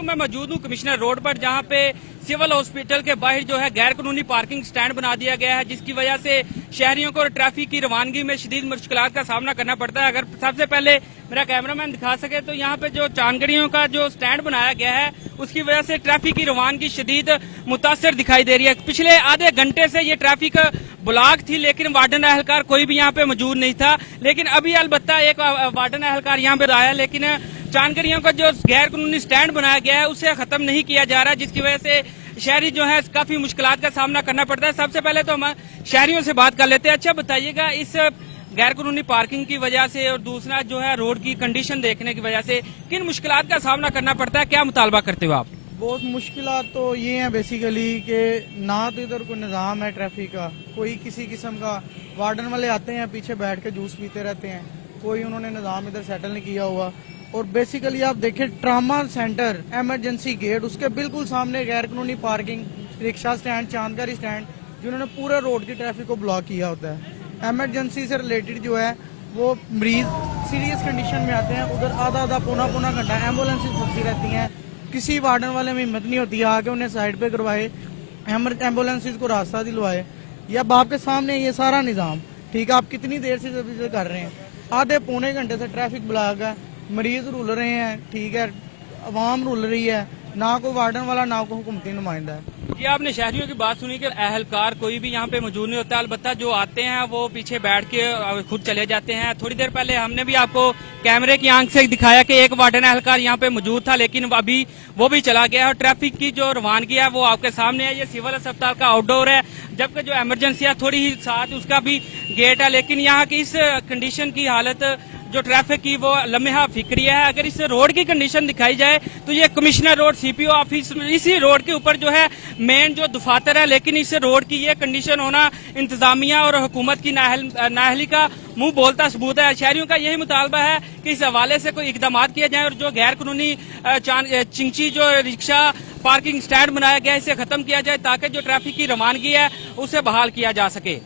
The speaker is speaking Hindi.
वक्त मैं मौजूद हूँ कमिश्नर रोड पर, जहाँ पे सिविल हॉस्पिटल के बाहर जो है गैर कानूनी पार्किंग स्टैंड बना दिया गया है, जिसकी वजह से शहरियों को ट्रैफिक की रवानगी में शदीद मुश्किलात का सामना करना पड़ता है। अगर सबसे पहले मेरा कैमरामैन दिखा सके तो यहाँ पे जो चांदगड़ियों का जो स्टैंड बनाया गया है उसकी वजह से ट्रैफिक की रवानगी शदीद मुतासर दिखाई दे रही है। पिछले आधे घंटे से ये ट्रैफिक ब्लॉक थी, लेकिन वार्डन एहलकार कोई भी यहाँ पे मौजूद नहीं था। लेकिन अभी अलबत्ता एक वार्डन एहलकार यहाँ पे आया, लेकिन चांदगड़ियों का जो गैर कानूनी स्टैंड बनाया गया है उसे खत्म नहीं किया जा रहा, जिसकी वजह से शहरी जो है काफी मुश्किलात का सामना करना पड़ता है। सबसे पहले तो हम शहरियों से बात कर लेते हैं। अच्छा बताइएगा, इस गैर कानूनी पार्किंग की वजह से और दूसरा जो है रोड की कंडीशन देखने की वजह से किन मुश्किलात का सामना करना पड़ता है, क्या मुतालबा करते हो आप? बहुत मुश्किलात तो ये हैं बेसिकली कि ना तो इधर कोई निज़ाम है ट्रैफिक का, कोई किसी किस्म का। वार्डन वाले आते हैं पीछे बैठ के जूस पीते रहते हैं, कोई उन्होंने निज़ाम इधर सेटल नहीं किया हुआ। और बेसिकली आप देखें ट्रामा सेंटर, इमरजेंसी गेट, उसके बिल्कुल सामने गैर कानूनी पार्किंग, रिक्शा स्टैंड, चांदगड़ी स्टैंड, जिन्होंने पूरे रोड की ट्रैफिक को ब्लॉक किया होता है। इमरजेंसी से रिलेटेड जो है वो मरीज सीरियस कंडीशन में आते हैं, उधर आधा आधा पौना घंटा एम्बुलेंसेज फंसी रहती हैं। किसी वार्डन वाले में हिम्मत नहीं होती है आके उन्हें साइड पे करवाए, एम्बुलेंसेज को रास्ता दिलवाए। या अब आपके सामने ये सारा निज़ाम, ठीक है, आप कितनी देर से कर रहे हैं, आधे पौने घंटे से ट्रैफिक ब्लॉक है, मरीज रुल रहे हैं, ठीक है, अवाम रुल रही है, ना कोई वार्डन वाला ना कोई हुकूमती नुमाइंदा है। जी, आपने शहरियों की बात सुनी कि एहलकार कोई भी यहाँ पे मौजूद नहीं होता, अलबत्ता जो आते हैं वो पीछे बैठ के खुद चले जाते हैं। थोड़ी देर पहले हमने भी आपको कैमरे की आंख से दिखाया कि एक वार्डन एहलकार यहाँ पे मौजूद था, लेकिन अभी वो भी चला गया है। और ट्रैफिक की जो रवानगी है वो आपके सामने है। ये सिविल अस्पताल का आउटडोर है, जबकि जो इमरजेंसी है थोड़ी ही साथ उसका भी गेट है। लेकिन यहाँ की इस कंडीशन की हालत जो ट्रैफिक की वो लम्हा फिक्री है। अगर इस रोड की कंडीशन दिखाई जाए तो ये कमिश्नर रोड सीपीओ ऑफिस, इसी रोड के ऊपर जो है मेन जो दफातर है, लेकिन इस रोड की ये कंडीशन होना इंतजामिया और हुकूमत की नाअहली का मुंह बोलता सबूत है। शहरियों का यही मुतालबा है कि इस हवाले से कोई इकदाम किए जाए और जो गैर कानूनी चिंची जो रिक्शा पार्किंग स्टैंड बनाया गया है इसे खत्म किया जाए, ताकि जो ट्रैफिक की रवानगी है उसे बहाल किया जा सके।